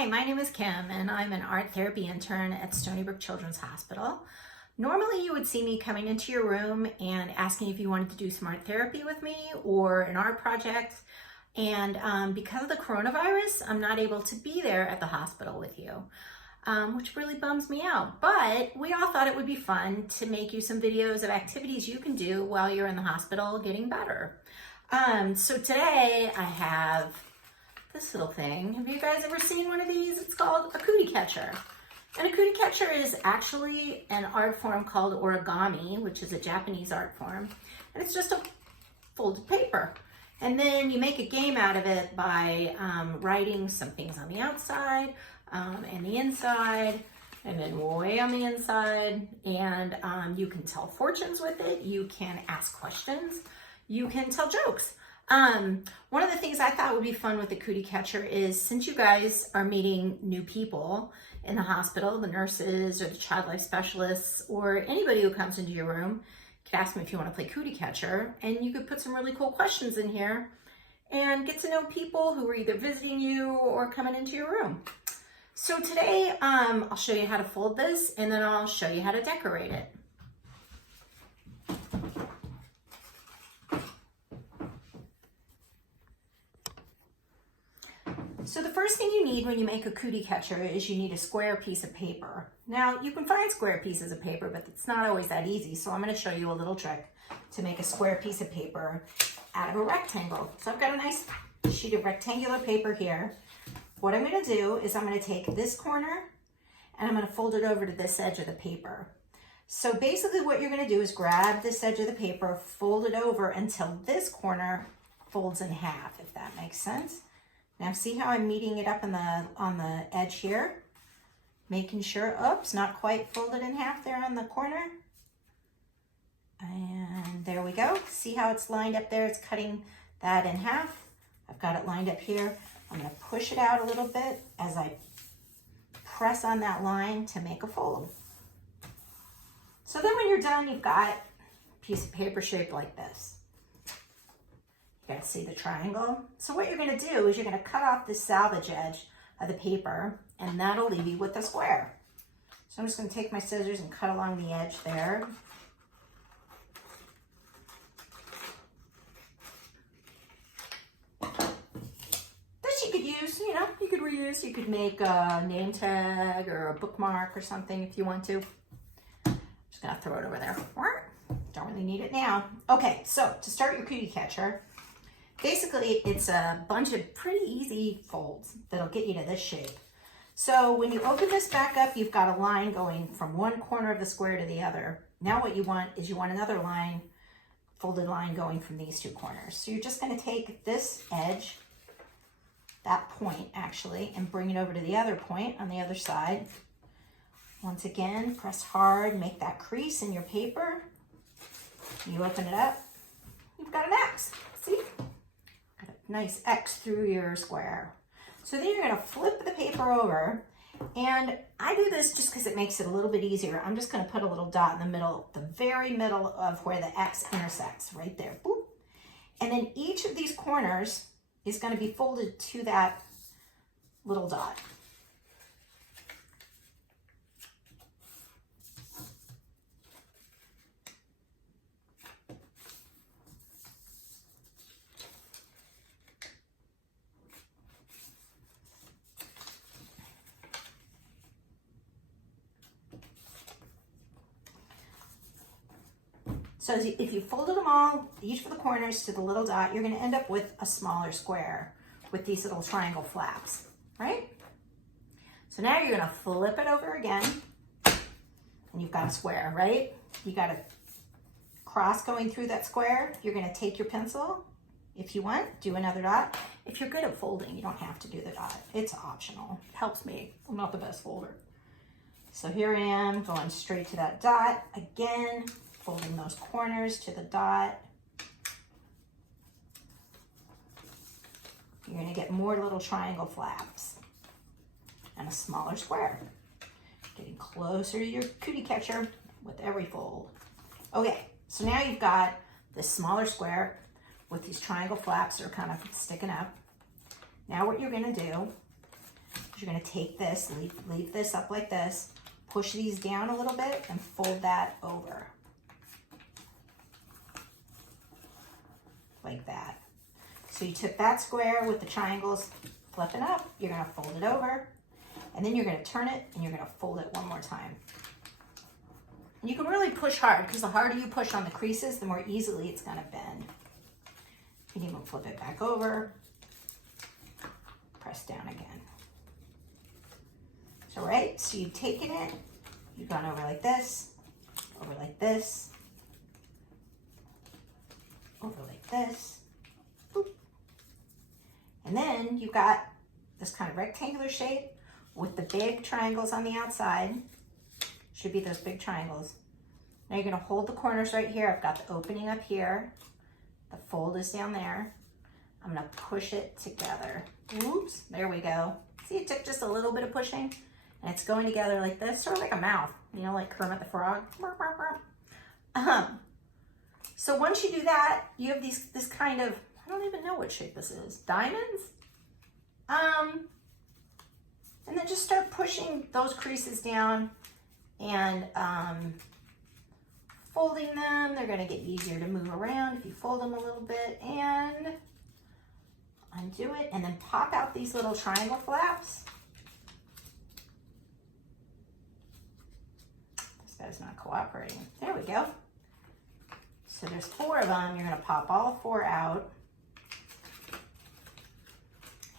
Hi, my name is Kim and I'm an art therapy intern at Stony Brook Children's Hospital. Normally you would see me coming into your room and asking if you wanted to do some art therapy with me or an art project. And because of the coronavirus, I'm not able to be there at the hospital with you, which really bums me out. But we all thought it would be fun to make you some videos of activities you can do while you're in the hospital getting better. So today I have this little thing. Have you guys ever seen one of these? It's called a cootie catcher. And a cootie catcher is actually an art form called origami, which is a Japanese art form. And it's just a folded paper. And then you make a game out of it by writing some things on the outside and the inside, and then way on the inside. And you can tell fortunes with it. You can ask questions. You can tell jokes. One of the things I thought would be fun with the cootie catcher is, since you guys are meeting new people in the hospital, the nurses or the child life specialists or anybody who comes into your room, you could ask them if you want to play cootie catcher, and you could put some really cool questions in here and get to know people who are either visiting you or coming into your room. So today, I'll show you how to fold this, and then I'll show you how to decorate it. So the first thing you need when you make a cootie catcher is you need a square piece of paper. Now, you can find square pieces of paper, but it's not always that easy. So I'm going to show you a little trick to make a square piece of paper out of a rectangle. So I've got a nice sheet of rectangular paper here. What I'm going to do is I'm going to take this corner and I'm going to fold it over to this edge of the paper. So basically what you're going to do is grab this edge of the paper, fold it over until this corner folds in half, if that makes sense. Now see how I'm meeting it up on the edge here? Making sure, oops, not quite folded in half there on the corner. And there we go. See how it's lined up there? It's cutting that in half. I've got it lined up here. I'm gonna push it out a little bit as I press on that line to make a fold. So then when you're done, you've got a piece of paper shaped like this. You guys see the triangle? So what you're going to do is you're going to cut off this salvage edge of the paper, and that'll leave you with a square. So I'm just going to take my scissors and cut along the edge there. This you could use, you could reuse. You could make a name tag or a bookmark or something if you want to. Just going to throw it over there. Don't really need it now. Okay, so to start your cootie catcher, basically, it's a bunch of pretty easy folds that'll get you to this shape. So when you open this back up, you've got a line going from one corner of the square to the other. Now what you want is you want another line, folded line going from these two corners. So you're just going to take this edge, that point actually, and bring it over to the other point on the other side. Once again, press hard, make that crease in your paper. You open it up, you've got an X. See? Nice X through your square. So then you're going to flip the paper over, and I do this just because it makes it a little bit easier. I'm just going to put a little dot in the middle, the very middle of where the X intersects, right there. Boop. And then each of these corners is going to be folded to that little dot. So if you folded them all, each of the corners to the little dot, you're going to end up with a smaller square with these little triangle flaps, right? So now you're going to flip it over again, and you've got a square, right? You got a cross going through that square. You're going to take your pencil, if you want, do another dot. If you're good at folding, you don't have to do the dot. It's optional. It helps me. I'm not the best folder. So here I am going straight to that dot again, folding those corners to the dot. You're going to get more little triangle flaps and a smaller square. Getting closer to your cootie catcher with every fold. Okay, so now you've got this smaller square with these triangle flaps that are kind of sticking up. Now what you're going to do is is you're gonna take this, leave this up like this, push these down a little bit and fold that over. Like that. So you took that square with the triangles flipping up, you're gonna fold it over, and then you're gonna turn it and you're gonna fold it one more time. And you can really push hard because the harder you push on the creases, the more easily it's gonna bend. You can even flip it back over, press down again. So right, so you've taken it, you've gone over like this, over like this, over like this, boop. And then you've got this kind of rectangular shape with the big triangles on the outside. Should be those big triangles. Now you're gonna hold the corners right here. I've got the opening up here. The fold is down there. I'm gonna push it together. Oops, there we go. See, it took just a little bit of pushing and it's going together like this, sort of like a mouth, you know, like Kermit the Frog. So once you do that, you have this kind of, I don't even know what shape this is, diamonds? And then just start pushing those creases down and folding them. They're gonna get easier to move around if you fold them a little bit, and undo it, and then pop out these little triangle flaps. This guy's not cooperating. There we go. So there's 4 of them. You're gonna pop all 4 out.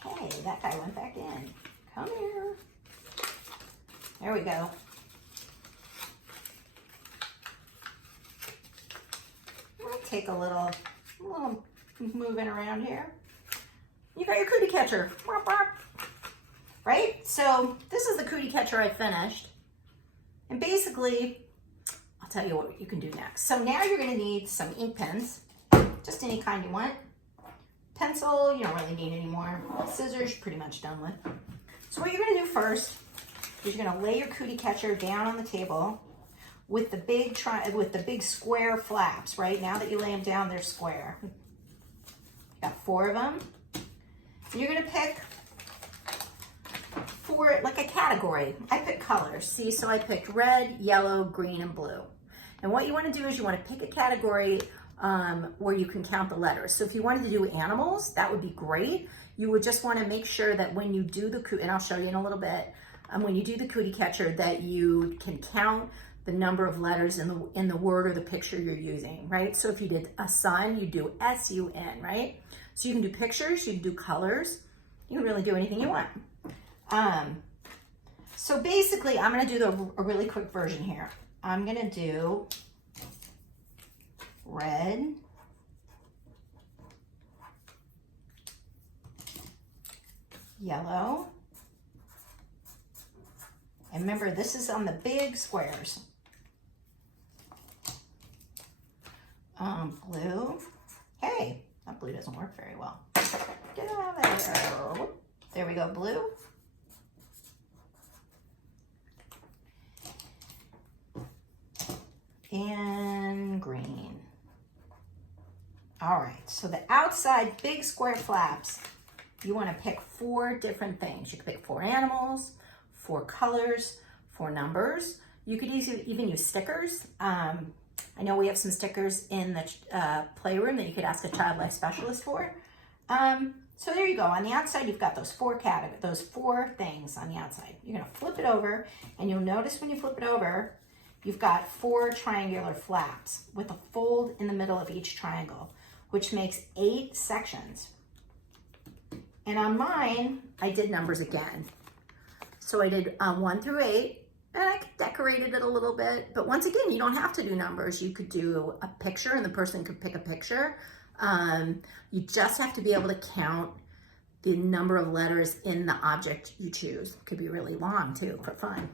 Hey, that guy went back in. Come here. There we go. Might take a little moving around here. You got your cootie catcher, right? So this is the cootie catcher I finished. And basically, I'll tell you what you can do next. So now you're gonna need some ink pens, just any kind you want. Pencil, you don't really need anymore. Scissors, you're pretty much done with. So what you're gonna do first is you're gonna lay your cootie catcher down on the table with the big square flaps, right? Now that you lay them down, they're square. Got 4 of them. And you're gonna pick 4, like a category. I picked colors, see? So I picked red, yellow, green, and blue. And what you wanna do is you wanna pick a category where you can count the letters. So if you wanted to do animals, that would be great. You would just want to make sure that when you do the, and I'll show you in a little bit, when you do the cootie catcher, that you can count the number of letters in the word or the picture you're using, right? So if you did a sun, you do S-U-N, right? So you can do pictures, you can do colors, you can really do anything you want. So basically, I'm going to do a really quick version here. I'm going to do red, yellow, and remember this is on the big squares. Blue. Hey, that blue doesn't work very well. Get out of there. There we go, blue. And green. All right, so the outside big square flaps, you want to pick 4 different things. You can pick 4 animals, 4 colors, 4 numbers. You could even use stickers. I know we have some stickers in the playroom that you could ask a child life specialist for. So there you go. On the outside, you've got those 4 things on the outside. You're going to flip it over, and you'll notice when you flip it over, you've got 4 triangular flaps with a fold in the middle of each triangle, which makes 8 sections. And on mine, I did numbers again. So I did 1 through 8, and I decorated it a little bit. But once again, you don't have to do numbers. You could do a picture, and the person could pick a picture. You just have to be able to count the number of letters in the object you choose. It could be really long too, for fun.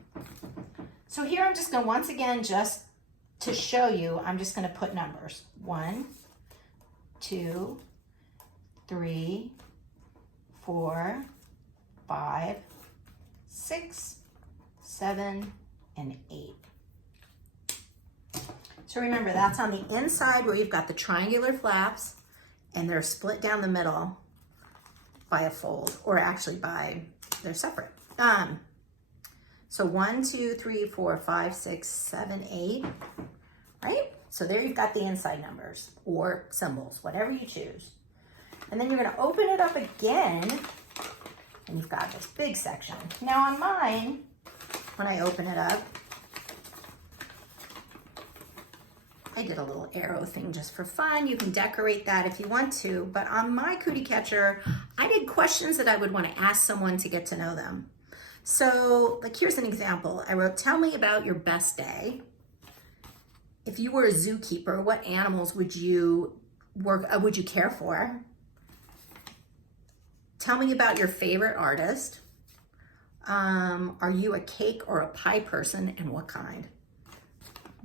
So here I'm just gonna, once again, just to show you, I'm just gonna put numbers. 1, 2, 3, 4, 5, 6, 7, and 8. So remember, that's on the inside where you've got the triangular flaps, and they're split down the middle by a fold, or actually they're separate. So 1, 2, 3, 4, 5, 6, 7, 8, right? So there you've got the inside numbers or symbols, whatever you choose. And then you're gonna open it up again and you've got this big section. Now on mine, when I open it up, I did a little arrow thing just for fun. You can decorate that if you want to, but on my Cootie Catcher, I did questions that I would want to ask someone to get to know them. So, like, here's an example. I wrote, tell me about your best day. If you were a zookeeper, what animals would you care for? Tell me about your favorite artist. Are you a cake or a pie person, and what kind?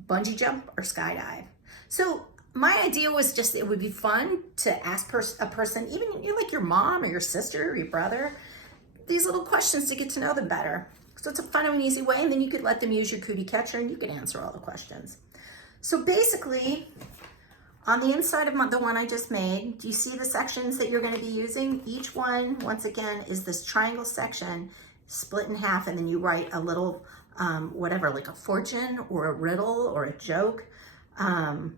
Bungee jump or skydive? So my idea was just it would be fun to ask a person, even like your mom or your sister or your brother, these little questions to get to know them better. So it's a fun and easy way, and then you could let them use your Cootie Catcher and you could answer all the questions. So basically, on the inside of the one I just made, do you see the sections that you're going to be using? Each one, once again, is this triangle section split in half, and then you write a little whatever, like a fortune or a riddle or a joke, or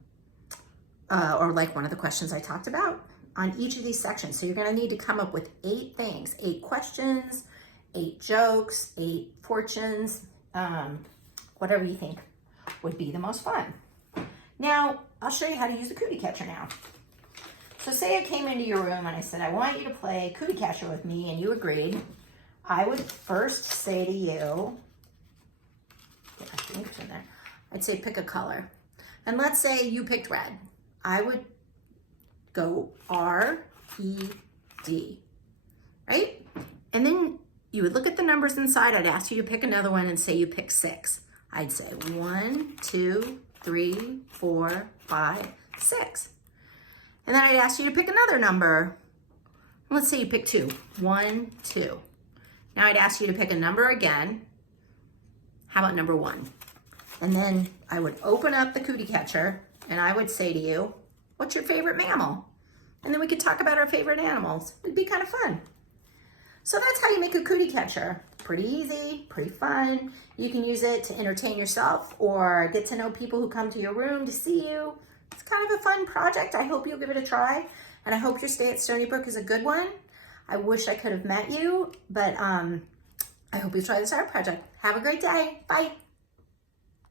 like one of the questions I talked about on each of these sections. So you're going to need to come up with 8 things, 8 questions, 8 jokes, 8 fortunes, whatever you think would be the most fun. Now, I'll show you how to use the Cootie Catcher now. So say I came into your room and I said, I want you to play Cootie Catcher with me, and you agreed. I would first say to you, get my fingers in there, I'd say pick a color. And let's say you picked red. I would go R-E-D, right? And then you would look at the numbers inside. I'd ask you to pick another one and say you pick 6. I'd say 1, 2, 3, 4, 5, 6. And then I'd ask you to pick another number. Let's say you pick 2. 1, 2. Now I'd ask you to pick a number again. How about number 1? And then I would open up the Cootie Catcher and I would say to you, what's your favorite mammal? And then we could talk about our favorite animals. It'd be kind of fun. So that's how you make a Cootie Catcher. Pretty easy, pretty fun. You can use it to entertain yourself or get to know people who come to your room to see you. It's kind of a fun project. I hope you'll give it a try. And I hope your stay at Stony Brook is a good one. I wish I could have met you, but I hope you try this art project. Have a great day. Bye.